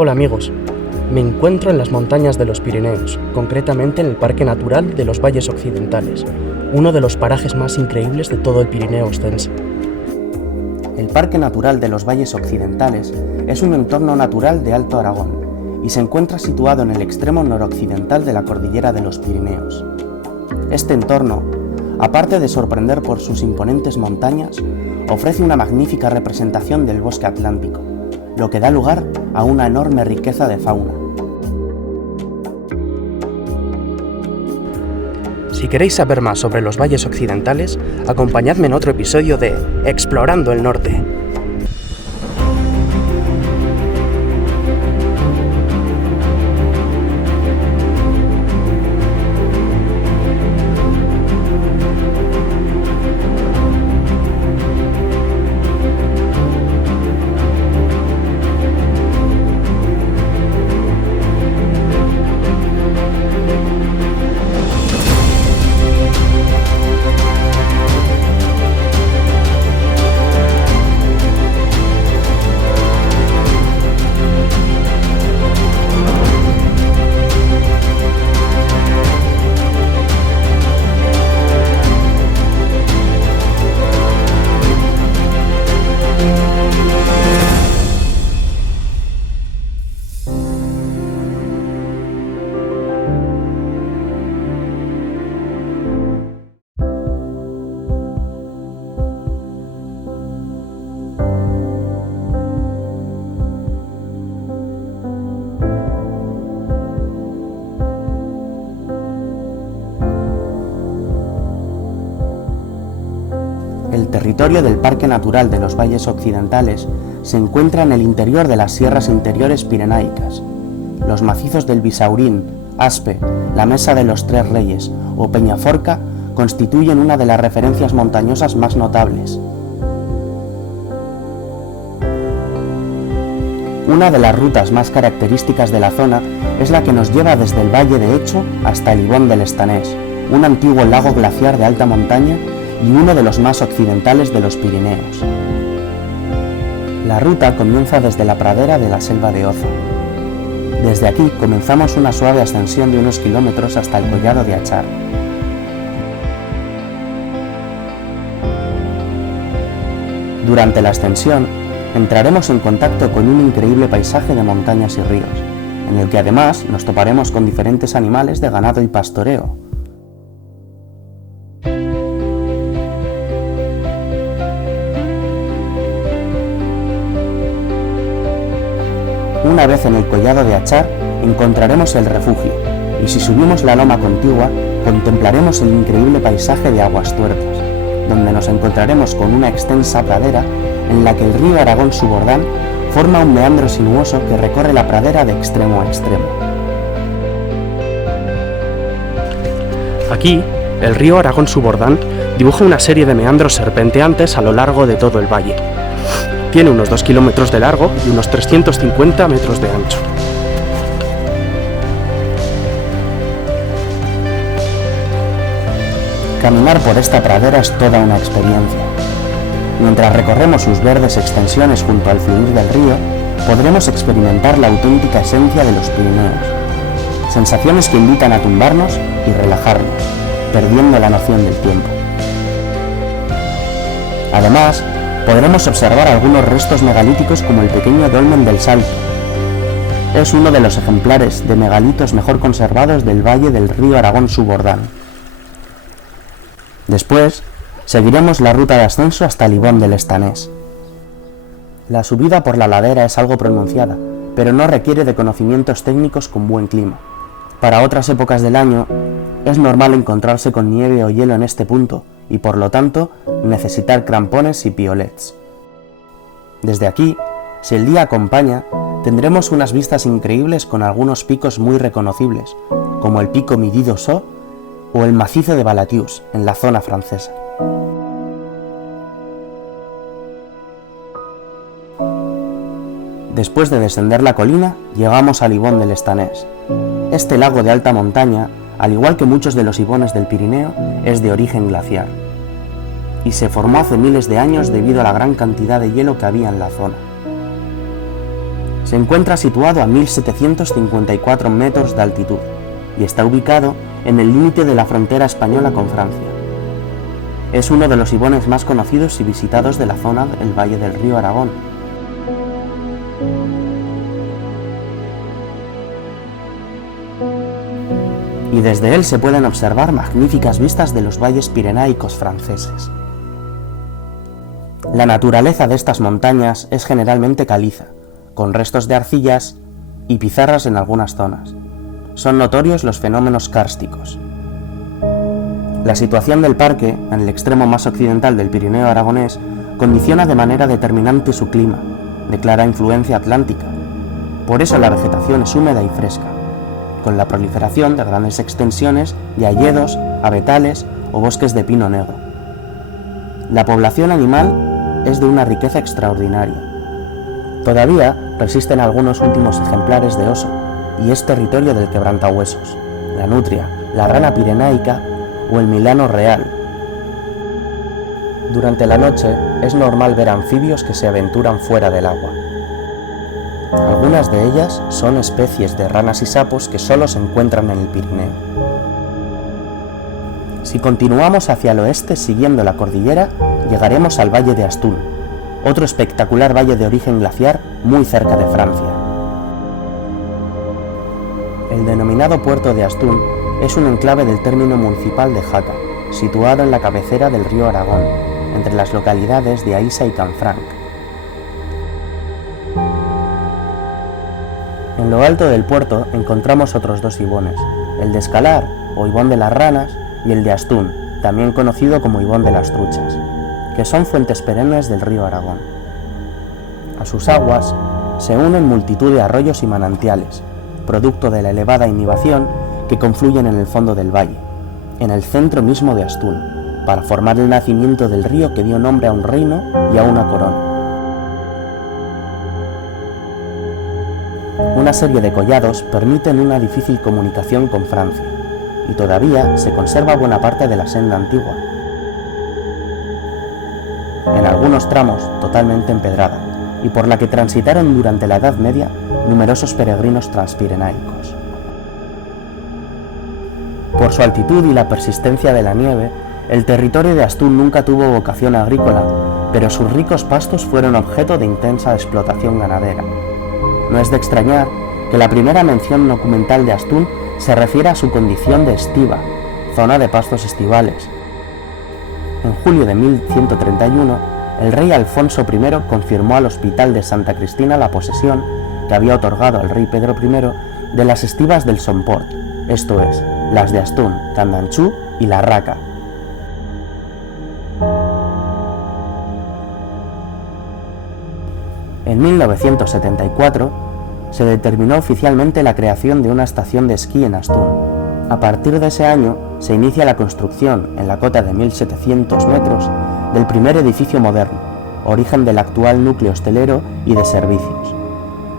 Hola amigos, me encuentro en las montañas de los Pirineos, concretamente en el Parque Natural de los Valles Occidentales, uno de los parajes más increíbles de todo el Pirineo ostense. El Parque Natural de los Valles Occidentales es un entorno natural de Alto Aragón y se encuentra situado en el extremo noroccidental de la cordillera de los Pirineos. Este entorno, aparte de sorprender por sus imponentes montañas, ofrece una magnífica representación del bosque atlántico, lo que da lugar a una enorme riqueza de fauna. Si queréis saber más sobre los Valles Occidentales, acompañadme en otro episodio de Explorando el Norte. El territorio del Parque Natural de los Valles Occidentales se encuentra en el interior de las sierras interiores pirenaicas. Los macizos del Bisaurín, Aspe, la Mesa de los Tres Reyes o Peñaforca constituyen una de las referencias montañosas más notables. Una de las rutas más características de la zona es la que nos lleva desde el Valle de Hecho hasta el Ibón del Estanés, un antiguo lago glaciar de alta montaña y uno de los más occidentales de los Pirineos. La ruta comienza desde la pradera de la Selva de Oza. Desde aquí comenzamos una suave ascensión de unos kilómetros hasta el Collado de Achar. Durante la ascensión entraremos en contacto con un increíble paisaje de montañas y ríos, en el que además nos toparemos con diferentes animales de ganado y pastoreo. Una vez en el Collado de Achar encontraremos el refugio y si subimos la loma contigua contemplaremos el increíble paisaje de Aguas Tuertas, donde nos encontraremos con una extensa pradera en la que el río Aragón Subordán forma un meandro sinuoso que recorre la pradera de extremo a extremo. Aquí, el río Aragón Subordán dibuja una serie de meandros serpenteantes a lo largo de todo el valle. Tiene unos 2 kilómetros de largo y unos 350 metros de ancho. Caminar por esta pradera es toda una experiencia. Mientras recorremos sus verdes extensiones junto al fluir del río, podremos experimentar la auténtica esencia de los Pirineos. Sensaciones que invitan a tumbarnos y relajarnos, perdiendo la noción del tiempo. Además, podremos observar algunos restos megalíticos como el pequeño dolmen del Salto. Es uno de los ejemplares de megalitos mejor conservados del valle del río Aragón Subordán. Después, seguiremos la ruta de ascenso hasta el Ibón del Estanés. La subida por la ladera es algo pronunciada, pero no requiere de conocimientos técnicos con buen clima. Para otras épocas del año, es normal encontrarse con nieve o hielo en este punto, y por lo tanto necesitar crampones y piolets. Desde aquí, si el día acompaña, tendremos unas vistas increíbles con algunos picos muy reconocibles, como el pico Midi d'Ossó o el macizo de Balatius, en la zona francesa. Después de descender la colina, llegamos al Ibón del Estanés. Este lago de alta montaña, al igual que muchos de los ibones del Pirineo, es de origen glaciar y se formó hace miles de años debido a la gran cantidad de hielo que había en la zona. Se encuentra situado a 1754 metros de altitud y está ubicado en el límite de la frontera española con Francia. Es uno de los ibones más conocidos y visitados de la zona del Valle del Río Aragón. Y desde él se pueden observar magníficas vistas de los valles pirenaicos franceses. La naturaleza de estas montañas es generalmente caliza, con restos de arcillas y pizarras en algunas zonas. Son notorios los fenómenos kársticos. La situación del parque, en el extremo más occidental del Pirineo aragonés, condiciona de manera determinante su clima, de clara influencia atlántica. Por eso la vegetación es húmeda y fresca, con la proliferación de grandes extensiones de hayedos, avetales o bosques de pino negro. La población animal es de una riqueza extraordinaria. Todavía resisten algunos últimos ejemplares de oso, y es territorio del quebrantahuesos, la nutria, la rana pirenaica o el milano real. Durante la noche es normal ver anfibios que se aventuran fuera del agua. Algunas de ellas son especies de ranas y sapos que solo se encuentran en el Pirineo. Si continuamos hacia el oeste siguiendo la cordillera, llegaremos al Valle de Astún, otro espectacular valle de origen glaciar muy cerca de Francia. El denominado puerto de Astún es un enclave del término municipal de Jaca, situado en la cabecera del río Aragón, entre las localidades de Aïssa y Canfranc. En lo alto del puerto encontramos otros dos ibones, el de Escalar, o Ibón de las Ranas, y el de Astún, también conocido como Ibón de las Truchas, que son fuentes perennes del río Aragón. A sus aguas se unen multitud de arroyos y manantiales, producto de la elevada inhibición que confluyen en el fondo del valle, en el centro mismo de Astún, para formar el nacimiento del río que dio nombre a un reino y a una corona. Una serie de collados permiten una difícil comunicación con Francia, y todavía se conserva buena parte de la senda antigua, en algunos tramos totalmente empedrada, y por la que transitaron durante la Edad Media numerosos peregrinos transpirenaicos. Por su altitud y la persistencia de la nieve, el territorio de Astún nunca tuvo vocación agrícola, pero sus ricos pastos fueron objeto de intensa explotación ganadera. No es de extrañar que la primera mención documental de Astún se refiere a su condición de estiva, zona de pastos estivales. En julio de 1131, el rey Alfonso I confirmó al Hospital de Santa Cristina la posesión que había otorgado al rey Pedro I de las estivas del Somport, esto es, las de Astún, Candanchú y La Raca. En 1974 se determinó oficialmente la creación de una estación de esquí en Astún. A partir de ese año se inicia la construcción, en la cota de 1.700 metros, del primer edificio moderno, origen del actual núcleo hostelero y de servicios.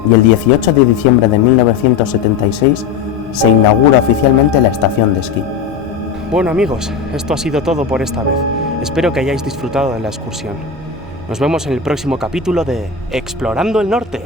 Y el 18 de diciembre de 1976 se inaugura oficialmente la estación de esquí. Bueno amigos, esto ha sido todo por esta vez. Espero que hayáis disfrutado de la excursión. Nos vemos en el próximo capítulo de Explorando el Norte.